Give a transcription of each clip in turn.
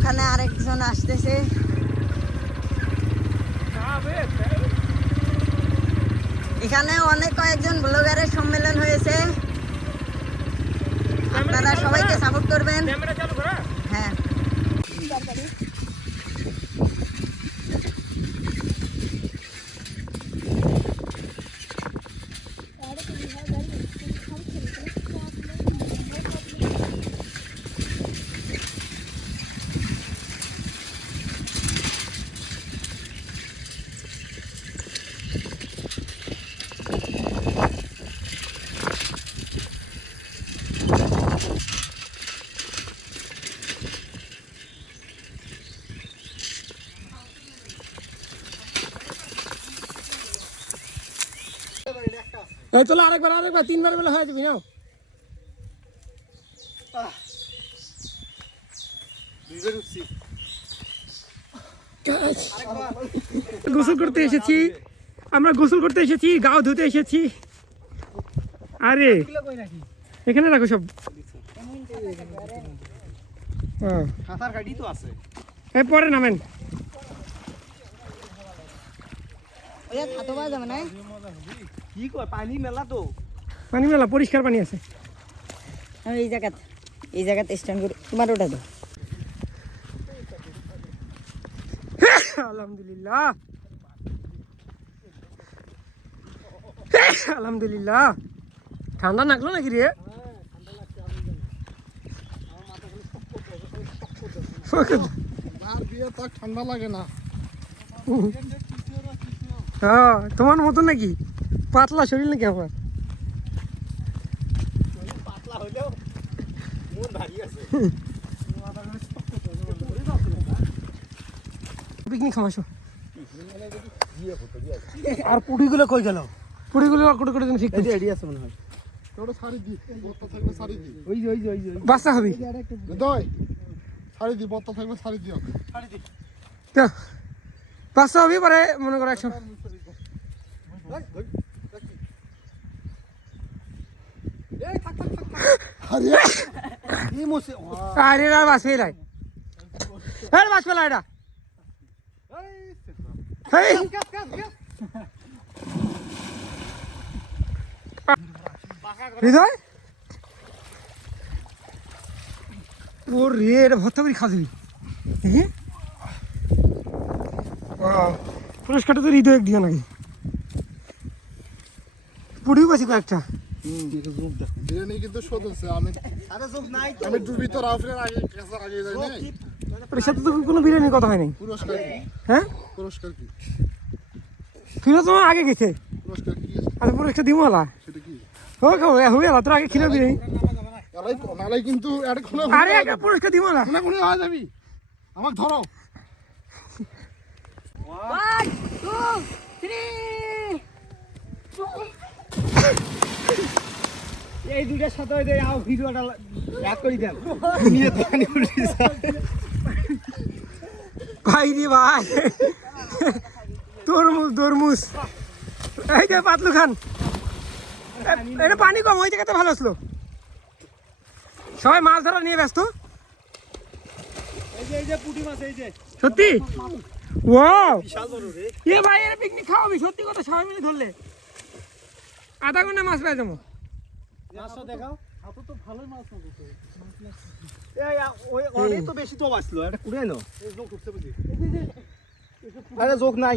ওখানে আরেকজন আসতেছে। এখানে অনেক কয়েকজন ব্লগারের সম্মেলন হয়েছে, আপনারা সবাইকে সাপোর্ট করবেন। হ্যাঁ, চলো আরেকবার 3বার বেলা হয়ে যাবি নাও। গোসল করতে এসেছি আমরা, গোসল করতে এসেছি, গাও ধুতে এসেছি। আরে এখানে রাখো সব। পরে নামেন। পানি মেলা তো, পানি মেলা, পরিষ্কার পানি আছে। এই জায়গাতে স্ট্যান্ড করে তোমার ওটা দাও। আলহামদুলিল্লাহ, আলহামদুলিল্লাহ। ঠান্ডা লাগলো নাকি রে? ঠান্ডা লাগে না। হ্যাঁ, তোমার মতন নাকি পাতলা শরীর নাকি আমার? পাতলা হইলেও মন ভারী আছে। পিকনিক খামাসো। আর পুডিগুলো কই গেল? পুরিগুলো কোটে কোটে ঠিক এই যে এডি আছে মনে হয়। তোরা সারি দি, বত্তা থাকবে সারি দি। ওই যে বাচ্চা হবি দই সারি দি, বত্তা থাকবে সারি দিও। সারি দি। তো বাচ্চা হবি পরে মনে করো একশো। আরে আর বাস ফেলাই, আরে বাস ফেলা এটা। হৃদয় ওর রে, এটা ভর্তা করে খাওয়া যাবি। পুরস্কারটা তো হৃদয় দিও নাকি? পুড়িও পাচ্ছি কয়েকটা। বিরিয়ানি কিন্তু শোধ হচ্ছে। আমি ডুবি তো রাফের আগে যাই নাই। ওর সাথে তো কোনো বিরিয়ানির কথা হয় নাই। পুরস্কার কি? হ্যাঁ, পুরস্কার কি? ফিরো তোমার আগে গেছে। পুরস্কার কি? আচ্ছা, পুরস্কার দিব আলা সেটা কি? হয়ে আলা তোর আগে খিলে বিরিয়ানি। নালাই কিন্তু আরে একটা পুরস্কার দিব আলা। কোনে হয়ে যাবি, আমাকে ধরো। 1 2 3। এই দুইটার সাথে আও ভিডিওটা এক করে দেন। নিয়ে দোকানে উঠে যায়। ভাই রে ভাই, তরমুজ। এই যে পাতলু খান, এটা পানি কম, ওই জায়গাতে ভালো আসলো। সবাই মাছ ধরা নিয়ে ব্যস্ত। এই যে পুঁটি মাছ, এই যে সত্যি ওয়াও, বিশাল বড় রে। এ ভাই এর পিকনিক খাওয়াবি, সত্যি কথা, সবাই মিলে ধরলে আধা ঘন্টা মাছ পেয়ে যাবো। মাছটা দেখাও, এত তো ভালোই মাছ না তো। এই ওই অনেক তো বেশি তো বাঁচলো, এটা কুড়াই নাও। এই যোগ উঠছে বুঝি। আরে যোগ নাই।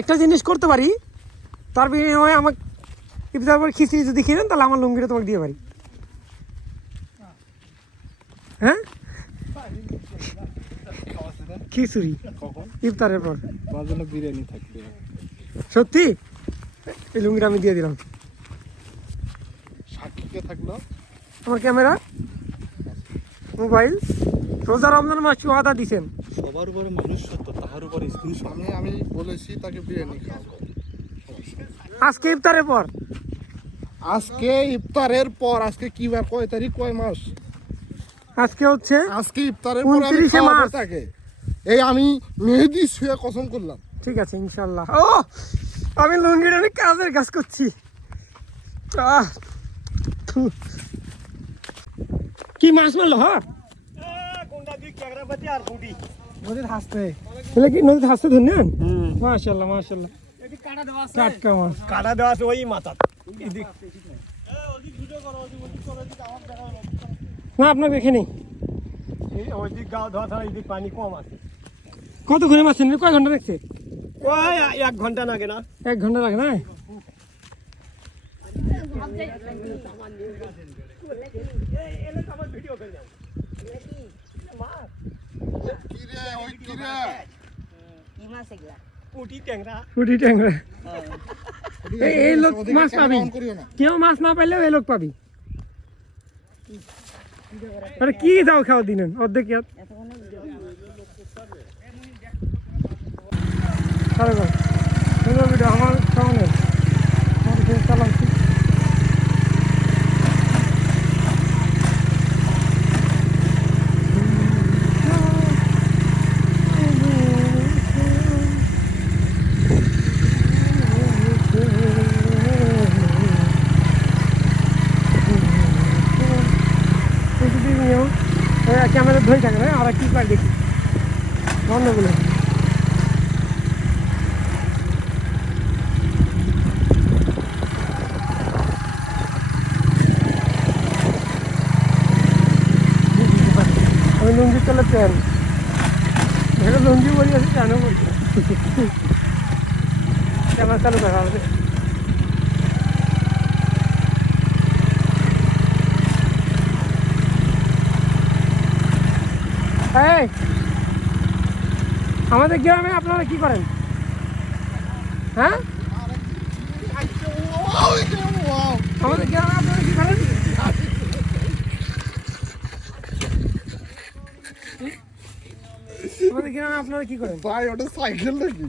একটা জিনিস করতে পারি, তার বিনিময়ে আমাকে ইফতার পর খিচড়ি যদি খেলেন তাহলে আমার লুঙ্গিটা তোমাকে দিয়ে পারি। হ্যাঁ, খিচুড়ি ইফতারের পর বিরিয়ানি থাকবে। সত্যি এই লুঙ্গিটা আমি দিয়ে দিলাম। সাক্ষীকে থাকলো আমার ক্যামেরা, মোবাইল। রোজা রমজান মাস ওয়াদা দিছেন, সবার উপরে মানুষ সত্য, তাহার উপরে স্ক্রিনশট। আমি বলেছি তাকে বিরিয়ানি খাওয়াবো আজকে ইফতারের পর। আজকে ইফতারের পর। আজকে কি বার, কয় তারিখ, কয় মাস? আজকে হচ্ছে আজকে ইফতারের পর আমি 29 খাওয়াবো মার্চ। তাকে। এই আমি মেহেদি শুয়ে কসম করলাম। ঠিক আছে ইনশাল্লাহ। ও আমি লুঙ্গির অনেক কাজের কাজ করছি। আহ, থু। কি মাছ মারলো হ্যাঁ কোনটা দিক ক্যামেরাপাতি আর বুটি নদীর হাসতে তাহলে কি নদীতে হাসতে ধরলেন মাশাল্লাহ মাশাল্লাহ এটি কাটা দেওয়া আছে টাটকা মাছ কাটা দেওয়া আছে ওই মাথা এদিক না আপনার এখানে ওই দিক গাও ধোয়া ছাড়া এদিক পানি কম আছে কত ঘুরে মাছ নিলে কয় ঘন্টা রাখছে ওই 1 ঘন্টা লাগে না 1 ঘন্টা লাগে না কি মাছ এগুলা? পুটি ট্যাংরা পুটি ট্যাংরা এই লোক মাছ পাবি কেউ মাছ না পাইলেও এই লোক পাবি আরে কি যাও খাওয়া দিন অর্ধেক ইয়াত ভিডিও আমার সামনে চালাচ্ছি ক্যামেরা ধরে থাকে না আর কি পাই দেখি অন্যগুলো আমি লুঙ্গি চলে প্যান এটা লুঙ্গি বলি আছে প্যানও বলছি ক্যামেরা চালু দেখা হবে এই আমাদের গ্রামে আপনারা কি করেন হ্যাঁ আমাদের গ্রামে আপনারা কি করেন আমাদের গ্রামে আপনারা কি করেন ভাই ওটা সাইকেল নাকি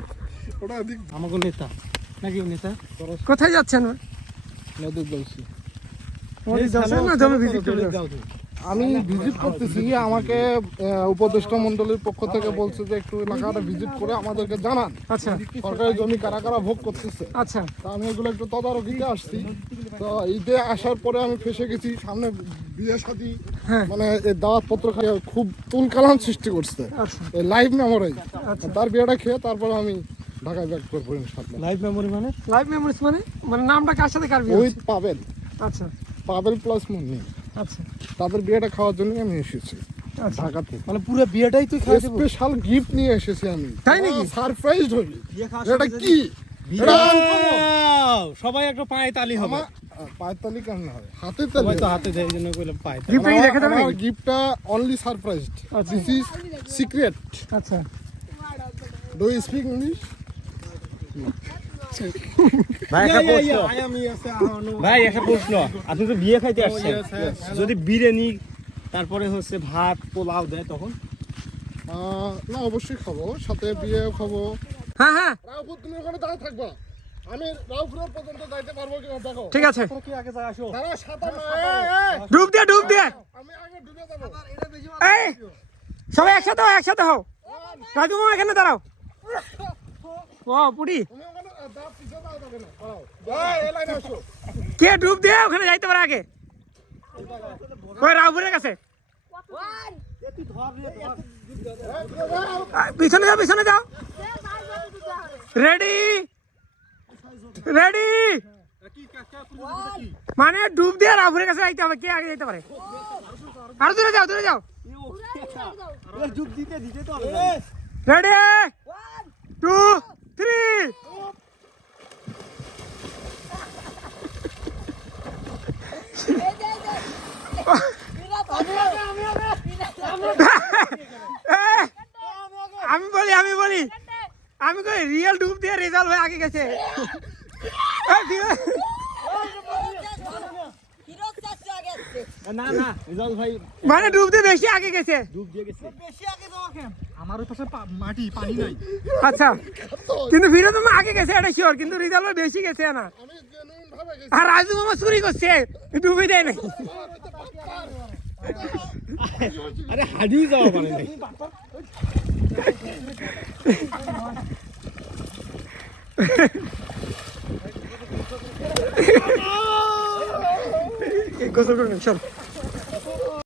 ওটা এদিক আমাকে নেতা নাকি নেতা কোথায় যাচ্ছেন নদীর বলছি না জমি ভিজিট করবেন আমি ভিজিট করতেছি আমাকে উপদেষ্টা মন্ডলীর পক্ষ থেকে বলছে যে একটু এলাকাটা ভিজিট করে আমাদেরকে জানান আচ্ছা সরকারি জমি কারা কারা ভোগ করতেছে আচ্ছা তা আমি এগুলো একটু তদারকিতে আসছি তো ঈদে আসার পরে আমি ফেসে গেছি সামনে বিয়ে শাদী হ্যাঁ মানে এই দাওয়াত পত্র খাইয়ে খুব তুলকালাম সৃষ্টি করছে আচ্ছা এই লাইভ মেমোরি আচ্ছা তার বিয়েটা খেয়ে তারপরে আমি ঢাকায় ব্যাক করবো ইনশাআল্লাহ লাইভ মেমোরি মানে লাইভ মেমোরিজ মানে নামটা কার সাথে কার বিয়ে ওই হচ্ছে? পাবেল আচ্ছা পাবেল প্লাস মুন্নি আচ্ছা তাদের বিয়েটা খাওয়ার জন্য আমি এসেছি আচ্ছা ঢাকা থেকে মানে পুরো বিয়েটাই তুই খাওয়া দেবো স্পেশাল গিফট নিয়ে এসেছি আমি তাই নাকি? সারপ্রাইজড হই বিয়ে খাওয়ার এটা সাথে কি এটা সবাই একটু পায়ে তালি হবে আমার পায়ের তালি কেমন হয় হাতে সবাই তালি তো হাতে দেয় এই জন্য কইলাম পায়ে তালি। গিফটটা কি দেখা যাবে আমার নাকি? গিফটটা অনলি সারপ্রাইজড আচ্ছা। দিস ইজ সিক্রেট আচ্ছা ডু ইউ স্পিক ইংলিশ ভাই একটা প্রশ্ন আপনি তো বিয়ে খাইতে আসছেন যদি বিরিয়ানি তারপরে হচ্ছে ভাত পোলাও দেয় তখন না অবশ্যই খাবো সাথে বিয়ে খাবো হ্যাঁ হ্যাঁ রাউপুর তুমি ওখানে দাঁড়িয়ে থাকবা আমি রাউপুরের পর্যন্ত যাইতে পারবো কিনা দেখো ঠিক আছে কি আগে যাই আসো তারা সাঁতার ডুব দিয়ে আমি আগে ডুবে যাবো এই সবাই একসাথে হও রাজু মামা এখানে দাঁড়াও ও পুরি তুমি ওখানে দাঁড় পিছিয়ে দাও যাবে না দাঁড়াও এই লাইনে আসো কে ডুব দিয়ে ওখানে যাইতে পারে আগে ওই রাউপুরের কাছে পিছনে যাও রেডি মানে ডুব দিয়ে রাউপুরের কাছে যাইতে হবে কে আগে যাইতে পারে আর দূরে যাও যুগ দিতে তো রেডি 2 3 আমি বলি রিয়েল ডুব দিয়ে রেজাল্ট হয়ে আগে গেছে না রেজাল্ট ভাই মানে ডুব দিয়ে বেশি আগে গেছে ডুব দিয়ে গেছে আমার ওই পাশে মাটি পানি নাই আচ্ছা কিন্তু ফিরে তো আগে গেছে এটা শিওর কিন্তু রেজাল্ট বেশি গেছে না আমি জেনুইন ভাবে গেছি আর রাজু মামা চুরি করছে ডুবে দেয় না আরে হারিয়ে যাওয়া মানে নাই গোসল করবেন, চল।